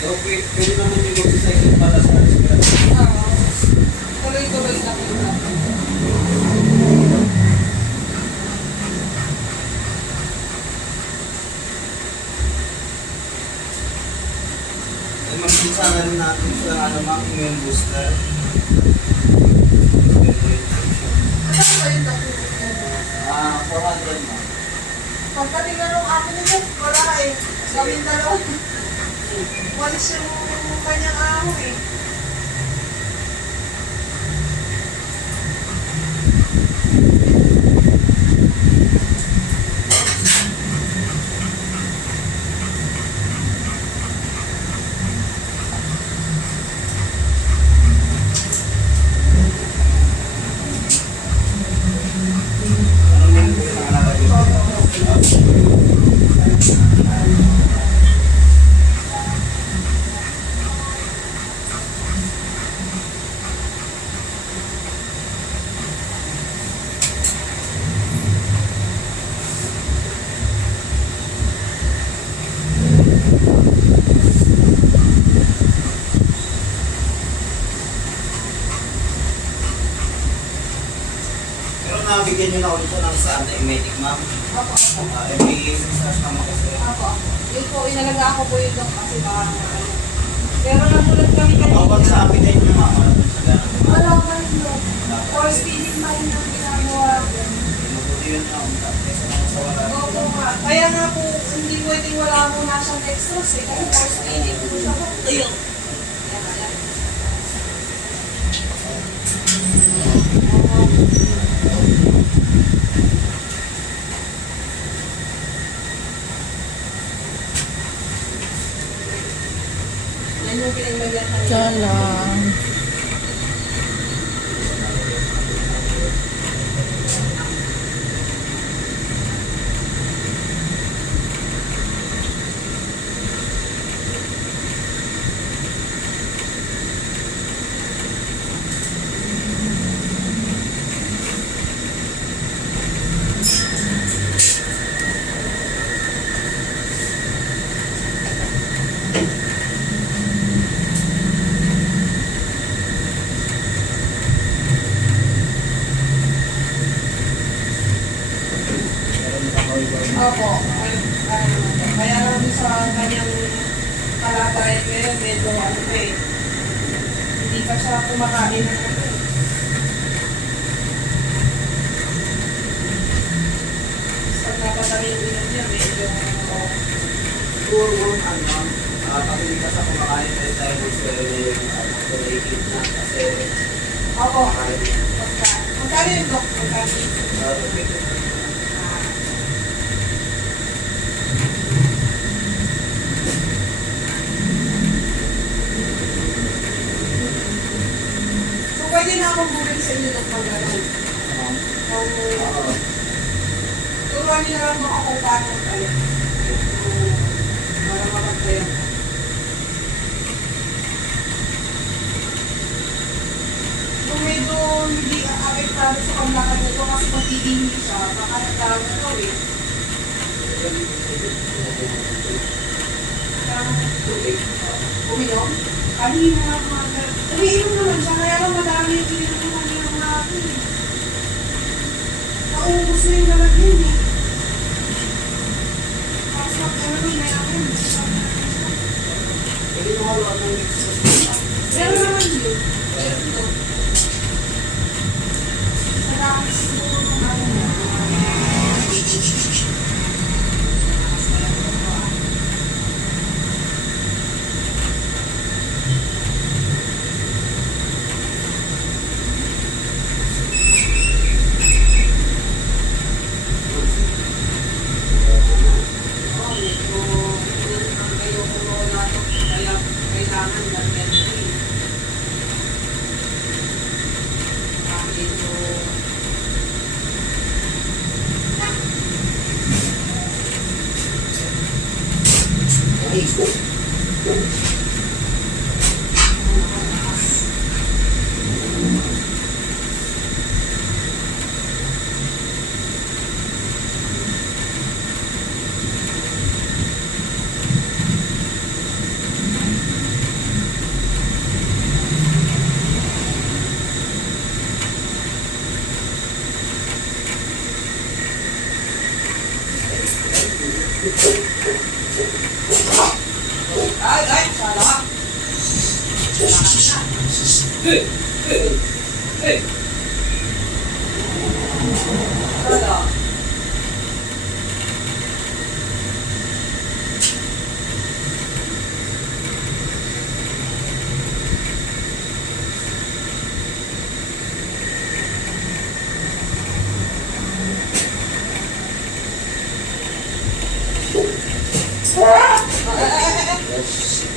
Okay, pwede naman yung mag-cycle para sa aspiration. Oo. Tuloy-tuloy lang yun. Ay, magpinsa na rin natin sa ma'am, immune booster. Ano ba yung doctor? 400 ma'am. Pagdating na nung akin nito, wala eh. Gawin dalawa. Walis yung kanyang amo eh. Anong yun po yung nakalagay? Pero nabigyan nyo na ulit siya ng sa antiemetic ma'am. Ako. Every 6 hours naman kasi. Ako. Yun po, inalaga ako po yun doon kasi baka ano. Pero nagulat kami kanina. Bawal sa appetite nyo ma'am. Wala po sa ganang naman. Wala pa rin doon. Force feeding pa rin ang ginagawa. Mabuti yun na untap. Kesa naman sa wala. Oo nga. Kaya nga po, hindi pwedeng wala mo na siyang dextrose eh. Kasi force feeding po siya po. Ayun. Yan, yan. Yan yung pinagmagyan kanina. Diyan lang. Opo. Kaya naman sa kanyang kalagayan ngayon, medyo ano eh. Hindi pa siya kumakain ng ano eh. Pag napatali yung inom niya, medyo Siguro pag hindi ka sa kumakain tayo gusto niya yung nakikita na kasi Opo. kumakain niya. Magkano yung dok? Magkano? So, pwede na akong bumili sa inyo dok pag gano'n. Turuan niyo na lang ako kung paano tayo. Para mapagtayo. Kung medyo hindi apektado sa pamlakan nito kasi magiging siya, baka nagkaroon daw eh. Uminom? Kanina, mga umiinom naman siya, kaya lang madami yung ininom yung kanina natin eh. Naubos na yung lalagyan eh. Tapos mag-ano may akin. Pwede mo haluan ng mix. Pero naman yun. Ito. Sa dami siguro ng ano na. Ay, salah. Hey! Hey! Hey! Salah. Yes.